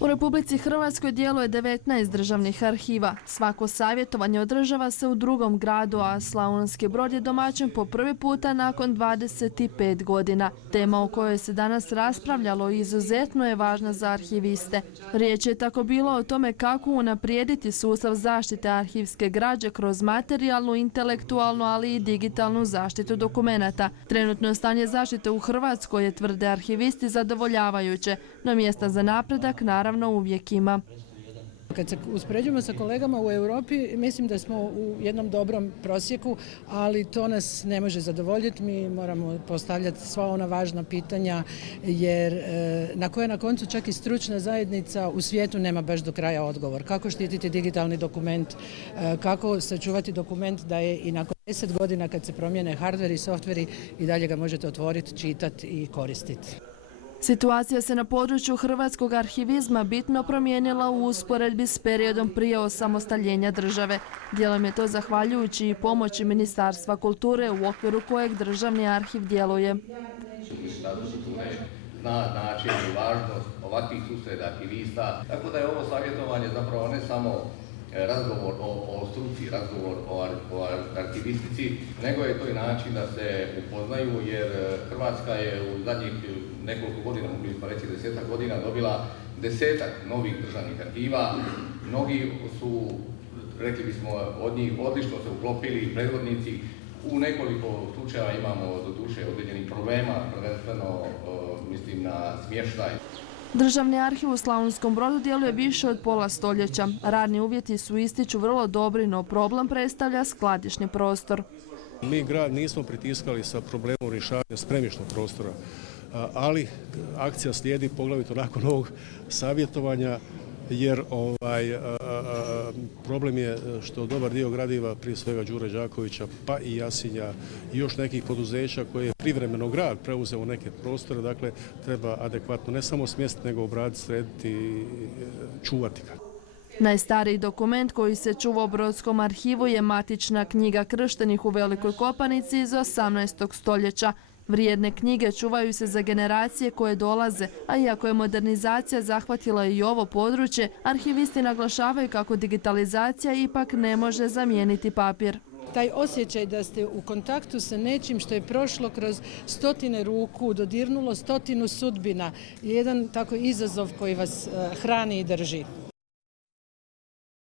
U Republici Hrvatskoj djeluje 19 državnih arhiva. Svako savjetovanje održava se u drugom gradu, a Slavonski Brod je domaćin po prvi puta nakon 25 godina. Tema o kojoj se danas raspravljalo izuzetno je važna za arhiviste. Riječ je tako bilo o tome kako unaprijediti sustav zaštite arhivske građe kroz materijalnu, intelektualnu, ali i digitalnu zaštitu dokumenata. Trenutno stanje zaštite u Hrvatskoj je, tvrde arhivisti, zadovoljavajuće, no mjesta za napredak naravno uvijek ima. Kad se uspoređujemo sa kolegama u Europi, mislim da smo u jednom dobrom prosjeku, ali to nas ne može zadovoljiti. Mi moramo postavljati sva ona važna pitanja, jer na koje na koncu čak i stručna zajednica u svijetu nema baš do kraja odgovor. Kako štititi digitalni dokument, kako sačuvati dokument da je i nakon 10 godina kad se promijene hardveri i softveri i dalje ga možete otvoriti, čitati i koristiti. Situacija se na području hrvatskog arhivizma bitno promijenila u usporedbi s periodom prije osamostaljenja države. Dijelom je to zahvaljujući i pomoći Ministarstva kulture u okviru kojeg državni arhiv djeluje. Ministarstvo kulture zna način i važnost ovakvih susreta arhivista, tako da je ovo savjetovanje zapravo ne samo razgovor o struci, razgovor o arhivistici, nego je to i način da se upoznaju, jer Hrvatska je u zadnjih nekoliko godina, mogli smo reći 10 godina, dobila 10 novih državnih arhiva. Mnogi su, rekli bismo, od njih odlično se uklopili predvodnici. U nekoliko slučajeva imamo doduše određenih problema, prvenstveno mislim na smještaj. Državni arhiv u Slavonskom Brodu djeluje više od pola stoljeća. Radni uvjeti su, ističu, vrlo dobri, no problem predstavlja skladišni prostor. Mi grad nismo pritiskali sa problemom rješavanja spremišnog prostora, ali akcija slijedi poglavito nakon ovog savjetovanja, jer problem je što dobar dio gradiva, prije svega Đure Đakovića, pa i Jasinja i još nekih poduzeća koje je privremeno grad preuzeo neke prostore, dakle treba adekvatno ne samo smjestiti, nego obraditi, srediti i čuvati ga. Najstariji dokument koji se čuva u Brodskom arhivu je matična knjiga krštenih u Velikoj Kopanici iz 18. stoljeća. Vrijedne knjige čuvaju se za generacije koje dolaze, a iako je modernizacija zahvatila i ovo područje, arhivisti naglašavaju kako digitalizacija ipak ne može zamijeniti papir. Taj osjećaj da ste u kontaktu sa nečim što je prošlo kroz stotine ruku, dodirnulo 100 sudbina, je jedan tako izazov koji vas hrani i drži.